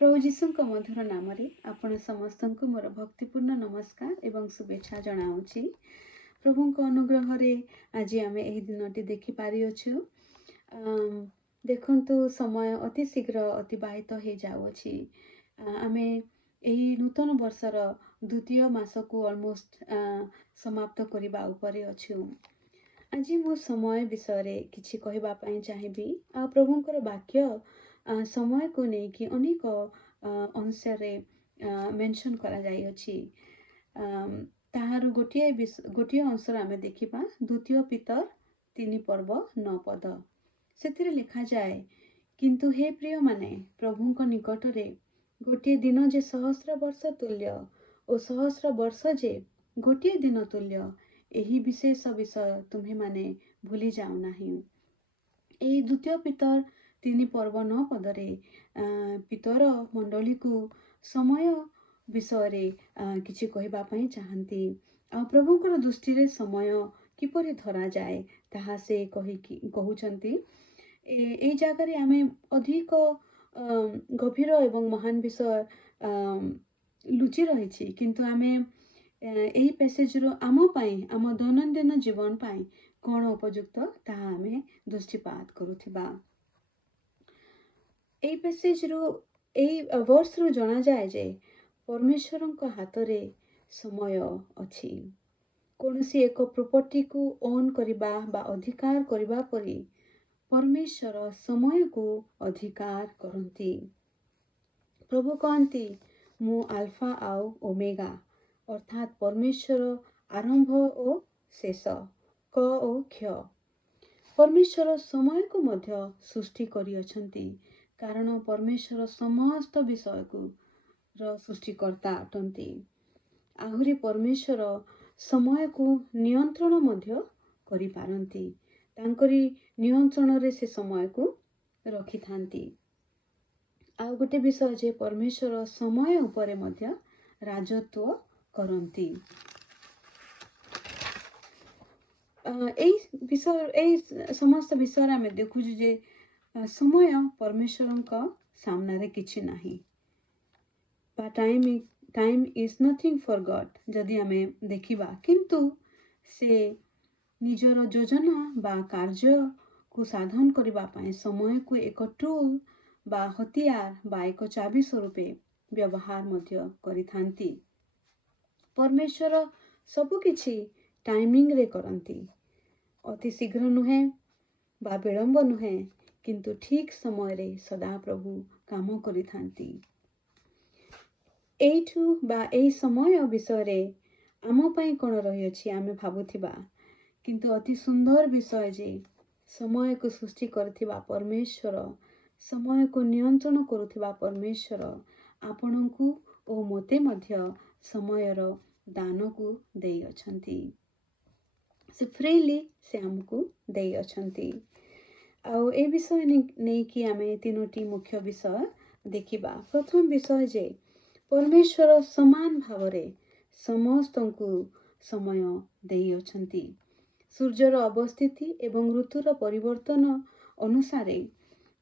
प्रभु जीशुଙ୍କ मधुर नामरे आपण समस्तଙ୍କୁ मोर भक्तिपूर्ण नमस्कार एवं शुभेच्छा जनाऊँची। प्रभुଙ୍କ अनुग्रहरे आज आमे एही दिनटी देखि पारि अछु। देखंतु समय अति शीघ्र अतिबाहित हो जाउछि। आमे एही नूतन वर्षर द्वितीय मासको ऑलमोस्ट समाप्त करिबा उपरे अछु। आज मो समय विषय किछि कहबा पई चाहिबी। आ प्रभुଙ୍କର वाक्य समय को नहीं कि अनेक अंशरे मेंशन करा जाई अछि। ताहार गोटिए अंशर आमे देखिबा द्वितीय पीतर 3 पर्व 9 पद। सेथिरे लिखा जाए, किंतु हे प्रिय माने प्रभुଙ୍କ निकटरे गोटिए दिन जे सहस्र वर्ष तुल्य और सहस्र वर्ष जे गोटिए दिन तुल्य, एही विशेष विषय तुम्हे माने भूली जाओ नाही। एही द्वितीय पीतर 3 पर्व 9 पदरे पितर मंडली को समय विषय किछि कहबा पई चाहंती। आ प्रभुଙ୍କର दृष्टि समय किपरि धरा जाए ताहा से कहउचंती। ए जागारे आमे अधिक गभीर एवं महान विषय लुचि रहिछि, किंतु आमे एही पैसेज रो आम पई आम दैनंदिन जीवन पई कोन उपयुक्त ताहा आमे दृष्टिपात करूथिबा। एही पैसेज रो एही वर्ष रो जणा जाए जे परमेश्वरଙ୍କ हातरे समय अछि। कोनोसी एक प्रॉपर्टी को ओन करिबा बा अधिकार करिबा परि परमेश्वर समय को अधिकार करंती। प्रभु कहंती, मु अल्फा आउ ओमेगा, अर्थात परमेश्वर आरंभ और शेष, क और क्ष। परमेश्वर समय को मध्य सृष्टि करि अछंती, कारण परमेश्वर समस्त विषय को सृष्टिकर्ता अटंती। आहुरी परमेश्वर समय को नियंत्रण मध्य करि पारंती। तांकरी नियंत्रण रे से समय को रखि थांती। आ गोटे विषय जे परमेश्वर समय उपरे मध्य राजत्व करंती। एई समस्त विषय आमे देखु जे समय परमेश्वरଙ୍କ सामना रे किछि नाही। बा time is nothing for God जदि आमे देखिबा, किंतु से निजर योजना बा कार्य को साधन करिबा पई समय को एक टूल बा हथियार बा एक चाबी स्वरूपे व्यवहार मध्य करिथांती। परमेश्वर सबु किछि टाइमिंग रे करंती। अति शीघ्र नुहे बा विलंब नुहे, किंतु ठीक समय रे सदा प्रभु काम करिथांती। एठू बा एई समय विषय रे आम पई कोन रही अछि आमे भाबुथिबा, किंतु अति सुंदर विषय जे समय को सृष्टि करथिबा परमेश्वर, समय को नियंत्रण करुथिबा परमेश्वर आपणଙ୍କୁ ओ मोते मध्य समयर दान को देई अछंती। से फ्रीली से हमको देई अछंती। आउ ए विषय नै कि आमे तीनोटी मुख्य विषय देखिबा। प्रथम विषय जे परमेश्वर समान भावरे समस्तଙ୍କୁ समय देई अछंती। सूर्यर अवस्थिति एवं ऋतुर परिवर्तन अनुसारे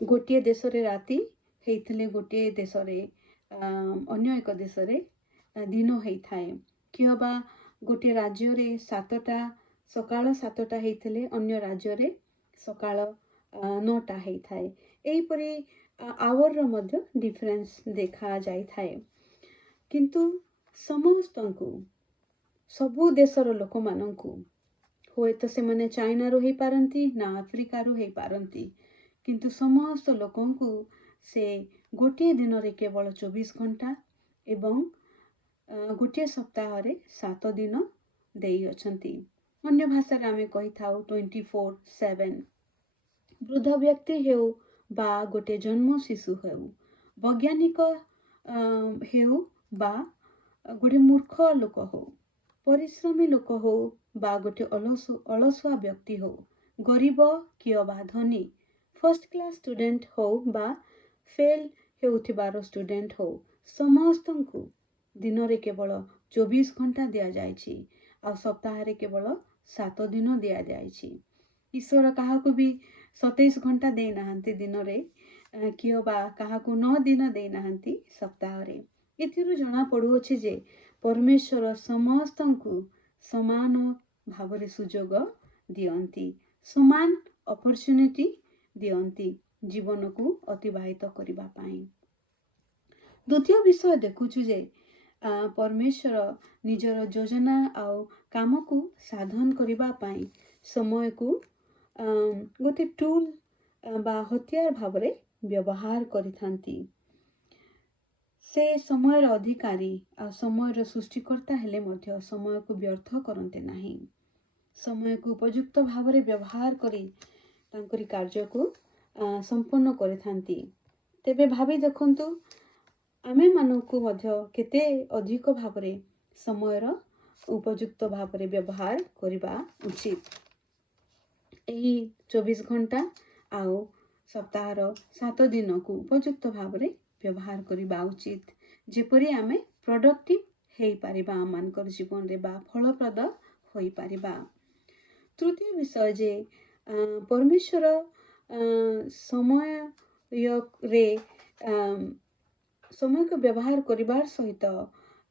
गोटिए देश रे राति हेइथिले गोटिए देश रे अन्य एक देश रे दिन हेइ थाए। किहबा गोटिए राज्य रे 7टा सकाळ 7टा हेइथिले अन्य राज्य रे सकाळ 9टा हेइ थाए। एही परि आवर रो मध्य डिफरेंस देखा जाई थाए। किंतु समस्तଙ୍କୁ सबु देशर लोक मानंकु होय तो से माने चाइना रो हेइ पारंती ना अफ्रीका रो हेइ पारंती, किंतु समस्त लोकंकु से गोटिए दिन रे केवल 24 घंटा एवं गोटिए सप्ताह रे 7 दिन देई अछंती। अन्य भाषा रे आमे कहि थाउ 24/7। वृद्ध व्यक्ति हेउ बा गोटे जन्म शिशु हेउ, वैज्ञानिक हेउ बा गोटे मूर्ख लोक हो, परिश्रमी लोक हो बा गोटे अलसुआ व्यक्ति हो, गरीब कियो बा धनी, फर्स्ट क्लास स्टूडेंट हो बा फेल हेउथिबार स्टूडेंट हो, समस्तंकु दिन रे केवल 24 घंटा दिया जायछि आ सप्ताह रे केवल 7 दिन दिया जायछि। ईश्वर काहाकु भी 27 घंटा दे नाहंती दिन रे, किओ बा काहाकू 9 दिन देइनाहांती सप्ताहरे। एथिरु जଣା पडुଅछि जे परमेश्वर समस्तଙ୍କୁ समान भाବରେ सुजोग दियंती, समान अपॉर्चुनिटी दियंती जीवनକୁ अतिबाहित करिबा पाई। द्वितीय विषय देखुछु जे परमेश्वर निजर योजना आउ कामକୁ साधन करिबा पाई समय को गोटे टूल बा हथियार भावरे व्यवहार करिथांती। से समयर अधिकारी आ समयर सृष्टिकर्ता हेले मध्य समय को व्यर्थ करते नहीं। समय को उपयुक्त भावरे व्यवहार करी तांकरी कार्य को संपन्न करिथांती। तेबे भाबी देखंतु आमे मानकु मध्य केते अधिक भावरे समयर उपयुक्त भावरे व्यवहार करिबा उचित। एही 24 घंटा आउ सप्ताहर 7 दिन को उपयुक्त भावरे व्यवहार करिबा उचित, जेपरि आमे प्रोडक्टिव हेई पारिबा आमानकर जीवन रे बा फलप्रद होई पारिबा। तृतीय विषय जे परमेश्वर समय रे समय को व्यवहार करिबार सहित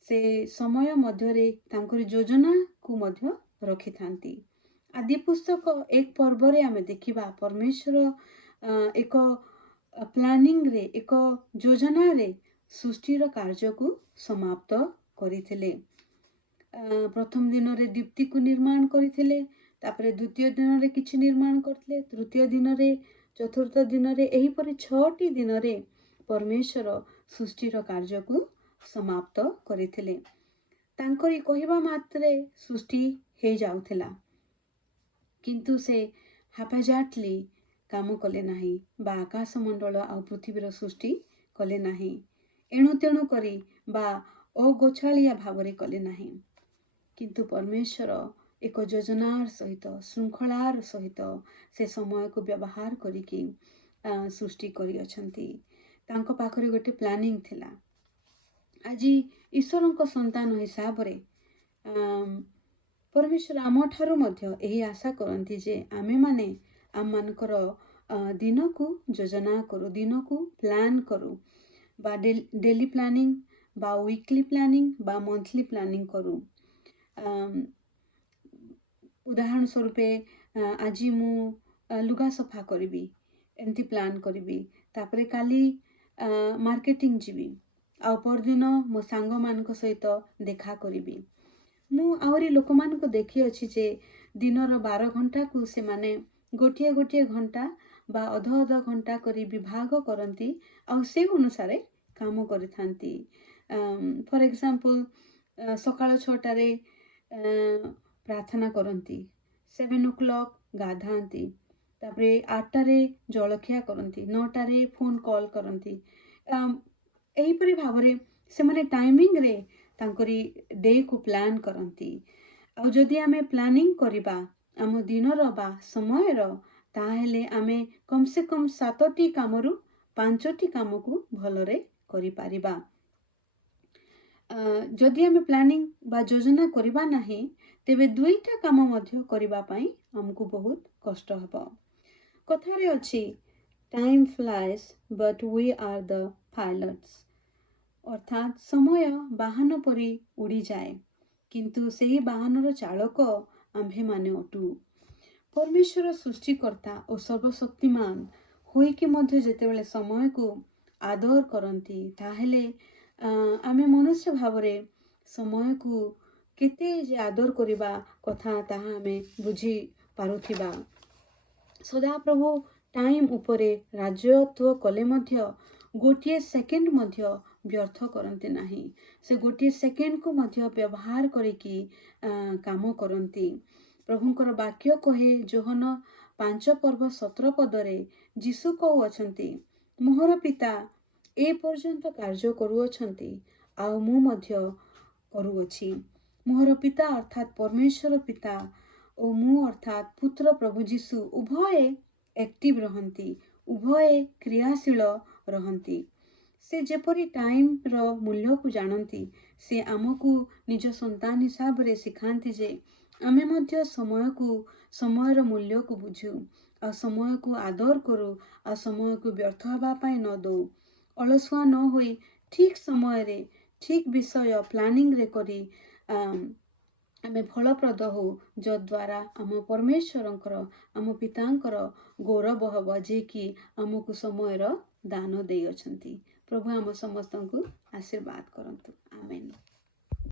से समय मध्यरे तांकर योजना को मध्य रखिथांती। आदि पुस्तक 1 पर्व रे आमे देखिबा परमेश्वर एक प्लानिंग रे एक योजना रे सृष्टिर कार्य को समाप्त करिथिले। प्रथम दिन रे दीप्ति को निर्माण करिथिले, तापरे द्वितीय दिन रे किछि निर्माण करथिले, तृतीय दिन रे, चतुर्थ दिन रे, एही परि 6टी दिन रे परमेश्वर सृष्टिर कार्य को समाप्त करिथिले। तांकरी कहिबा मात्रे सृष्टि हे जाउथिला, किंतु से हापाजाटली काम कले नाही बा आकाश मंडल आ पृथ्वीर सृष्टि कले नाही, एणु तेणु करी बा अगोछालिया भावरे कले नाही, किंतु परमेश्वर एक योजनार सहित श्रृंखलार सहित से समय को व्यवहार करिकी सृष्टि करि अछंती। तांको पाखरे गोटे प्लानिंग थिला। आजी ईश्वरଙ୍କ संतान हिसाब रे परमेश्वर आम ठारू मध्य एही आशा करंती जे आमे माने आम मानकर दिन को योजना करू, दिन को प्लान करू बा डेली प्लानिंग बा वीकली प्लानिंग बा मंथली प्लानिंग करू। उदाहरण स्वरूपे आज मु लुगा सफा करी एमती प्लान करी, तापरे काली मार्केटिंग जीवी आ परदिन मो सांग मान सहित देखा करी। मु आवरी लोक मान को देखी अछि जे दिनर 12 घंटा को से माने गोटिए गोटिए घंटा बा अध घंटा करी विभाग करती आ से अनुसार काम करिथांती। फॉर एग्जांपल सकाळ 6टा रे प्रार्थना करती, 7 o'clock गाधांती, तापरे 8टा रे जलखिया करती, 9टा रे फोन कॉल करती। एही परि भावरे से माने टाइमिंग रे तांकरी डे को प्लान करती। आ जदि आमे प्लानिंग करिबा आम दिनर बा समयर, ताहेले आमे कम से कम 7टी कामरू 5टी काम को भलरे करि पारिबा। जदि आमे प्लानिंग बा योजना करिबा नाही, तेबे 2टा काम मध्य करिबा पाई हमकु बहुत कष्ट हबो। कथारे अछि, time flies but we are the pilots, अर्थात समय बाहन परी उड़ी जाए, किंतु सेही बाहनर चालक आम्भे माने अटू। परमेश्वर सृष्टिकर्ता और सर्वशक्तिमान होइके मध्य जेतेबेले समय को आदर करती, ताहेले आमे मनुष्य भावरे समय को केते जे आदर करिबा कथा ताहा आमे बुझी पारुथिबा। सदा प्रभु टाइम उपरे राज्यत्व कले मध्य गोटिए सेकेंड मध्य व्यर्थ करते नहीं। से गोटिए सेकेंड को मध्य व्यवहार करिकी काम करती। प्रभुंकर वाक्य कहे जोहन 5 पर्व 17 पदरे जीशु कहू अछंती, मोहर पिता ए पर्यंत कार्य करूअछंती आउ मु मध्य करूअछि। मोहर पिता अर्थात परमेश्वर पिता और मु अर्थात पुत्र प्रभु जीशु उभय एक्टिव रहंती, उभय क्रियाशील रहंती। से जेपरी टाइम रो मूल्य को जानती, से आमको निज संतान हिसाब रे सिखांती जे आमे मध्य समय को समयर मूल्य को बुझू ଆଉ ସମୟକୁ ଆଦର କରୁ ଆଉ ସମୟକୁ ବ୍ୟର୍ଥ ହେବା ପାଇଁ ନ ଦଉ। ଅଳସୁଆ ନ ହୋଇ ଠିକ୍ ସମୟରେ ଠିକ୍ ବିଷୟ ପ୍ଲାନିଂରେ କରି ଆମେ ଫଳପ୍ରଦ ହଉ, ଯଦ୍ୱାରା ଆମ ପରମେଶ୍ୱରଙ୍କର ଆମ ପିତାଙ୍କର ଗୌରବ ହେବ, ଯିଏକି ଆମକୁ ସମୟର ଦାନ ଦେଇଅଛନ୍ତି। ପ୍ରଭୁ ଆମ ସମସ୍ତଙ୍କୁ ଆଶୀର୍ବାଦ କରନ୍ତୁ। ଆମେନ୍।